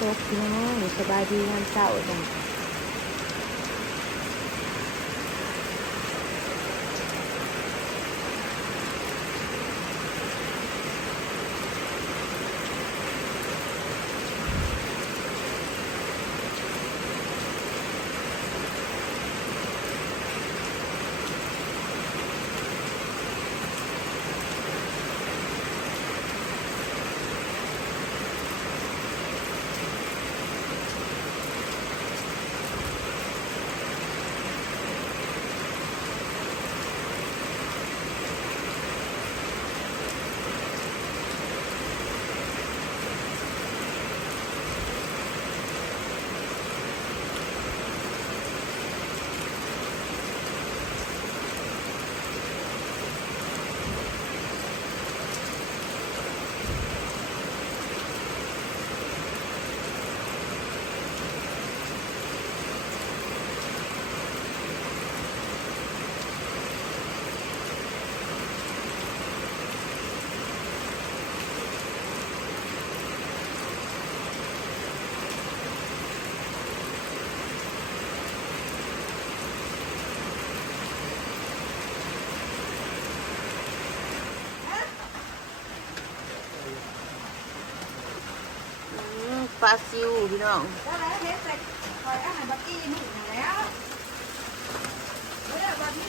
ตกพี่น้องสบายดีงานเช้าจังปลาซิวพี่น้องก็แล้วเฮ็ดเสร็จคอยอาหารบักกี้นี่แล้วเฮ้ยบักกี้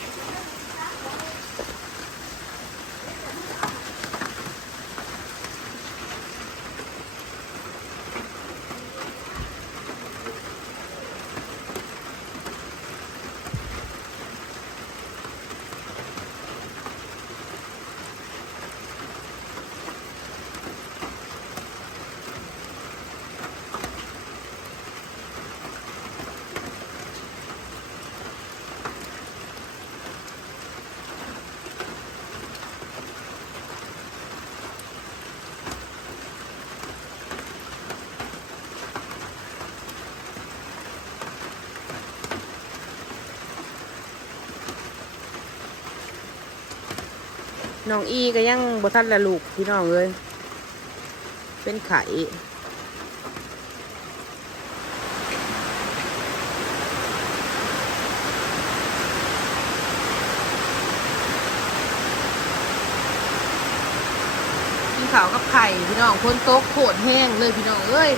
น้องอีก็ยังบ่ทันละลูกพี่น้องเลยเป็นไข่กินข้าวกับไข่พี่น้องคนโต๊ะโคตรแห้งเลยพี่น้องเอ้ย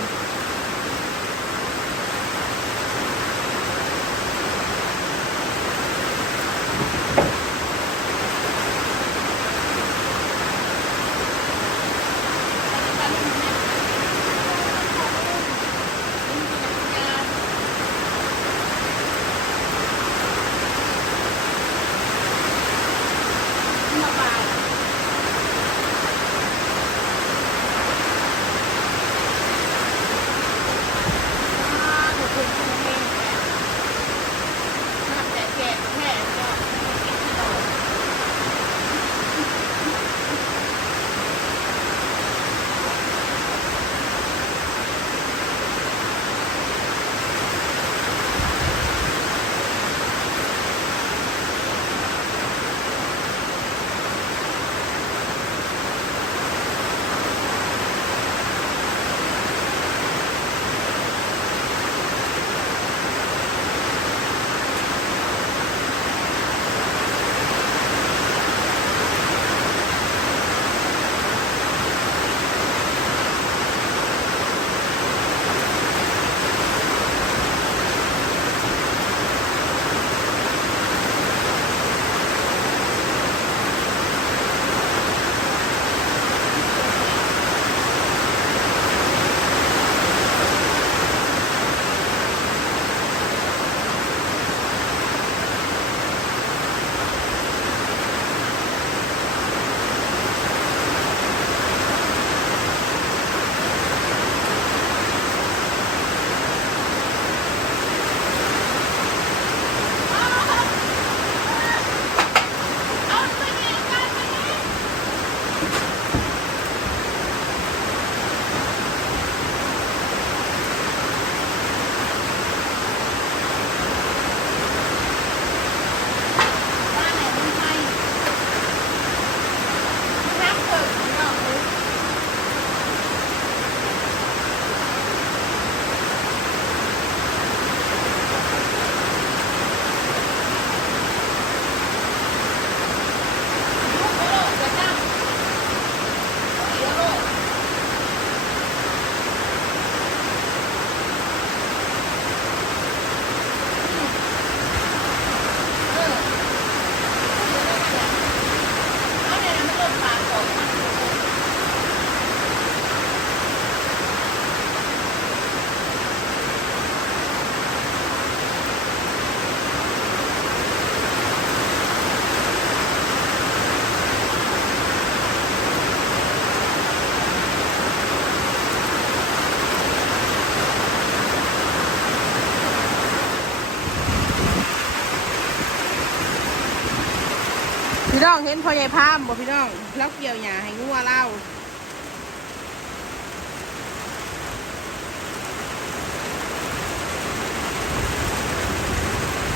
พี่น้องเห็นพ่อใหญ่พามบอกพี่น้องแล้วเกี่ยวหญ้าให้งัวเล่า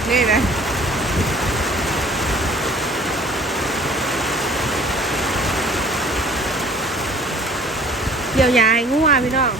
นี่นะเกี่ยวหญ้าให้งัวพี่น้อง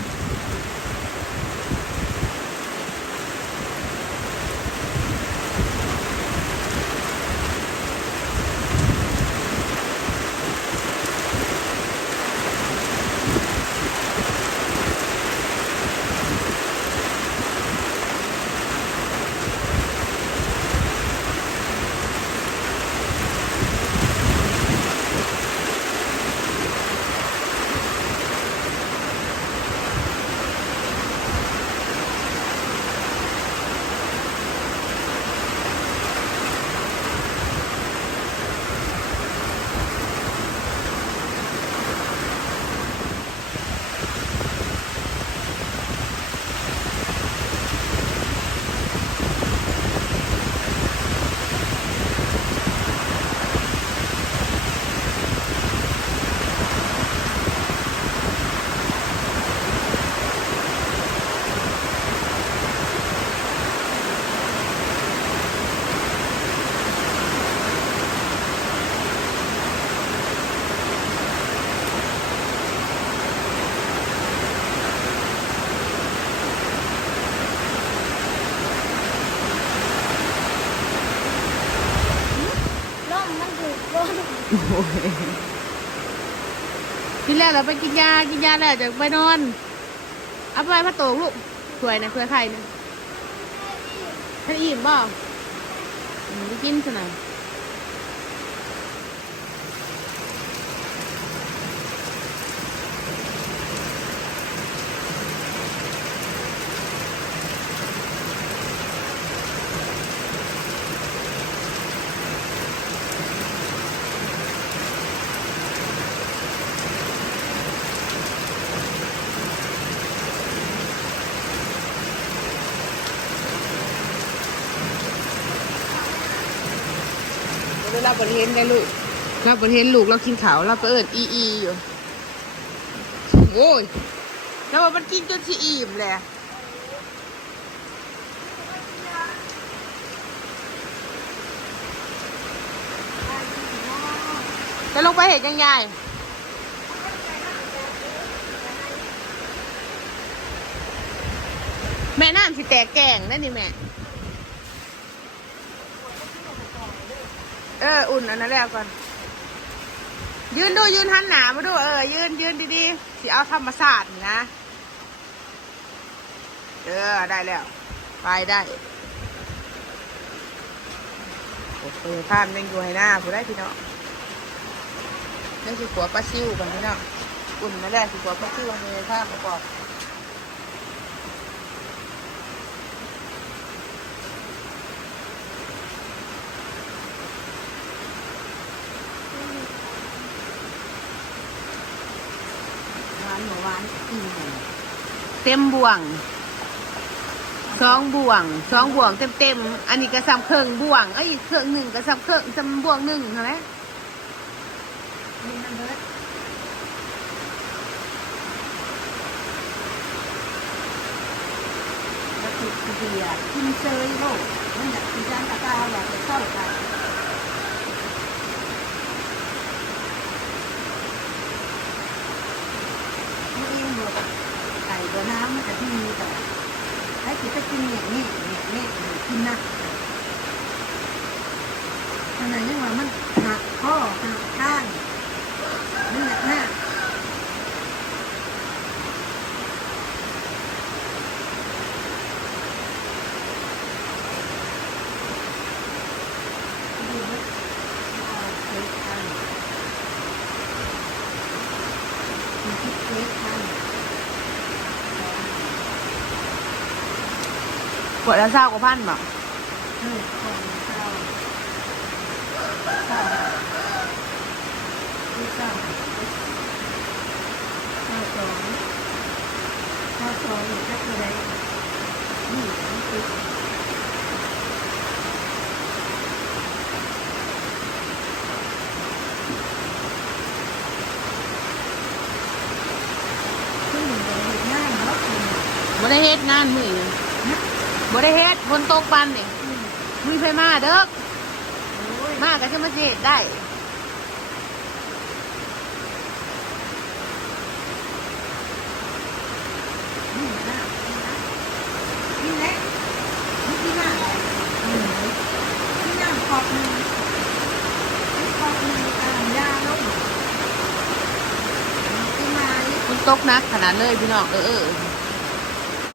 ร่มมันถูกร่ม โอ้ยที่แรกเราไปกินยาแล้วจะไปนอนเอาไปพระโตกลูกสวยนะเครือไข่นะท่านอิ่มบ่ไปกินซะหน่อยเราบริเห็นได้ลูกเราบริเห็นลูกเรากินขาวเราไปเอิญอีอยู่โอ้ยแล้วว่ามันกินจนสิอิ่มแหละจะลงไปเห็นยังไงแม่น้ำสิแตกแกงนั่นนี่แม่อุ่นอันนั้นแล้วก่อนยืนดูยืนหันหนามาดูยืนดีๆสิเอาธรรมศาสตร์นะได้แล้วไปได้โอ้โหท่านยังอยู่ให้หน้าผู้ได้พี่น้องนี่คือขัวปลาซิวกันพี่น้องอุ่นนั่นแหละคือขัวปลาซิวในท่าประกอบเต็มบ่วง2 บ่วงเต็มอันนี้ก็ซ้ำเครื่องบ่วงเครื่องหนึ่งก็ซ้ำเครื่องซ้ำบ่วงหนึ่งใช่ไหมแล้วติดเบียร์กินเซยโลกมันอยากกินจานตะกาวอยากจะเข้ากันนี่หมดไก่ตัวน้ำมันจะที่มีแต่ให้กินไปกินนี่กินนักขนาดนี้ว่ามันหักข้อหักข้างมันหนักหน้าขวดละ20 กว่าพันบ่ ได้เฮ็ดงานมื้อนี้บ่ได้เฮ็ดฝนตกปานนี่มีไผมาเด้อมาก็จะมาสิเฮ็ดได้ นี่แหละนี่หน้านี่หน้าขอบหนึ่งขอบหนึ่งยาลงที่มา ฝนตกหนักขนาดเลยพี่น้องเออ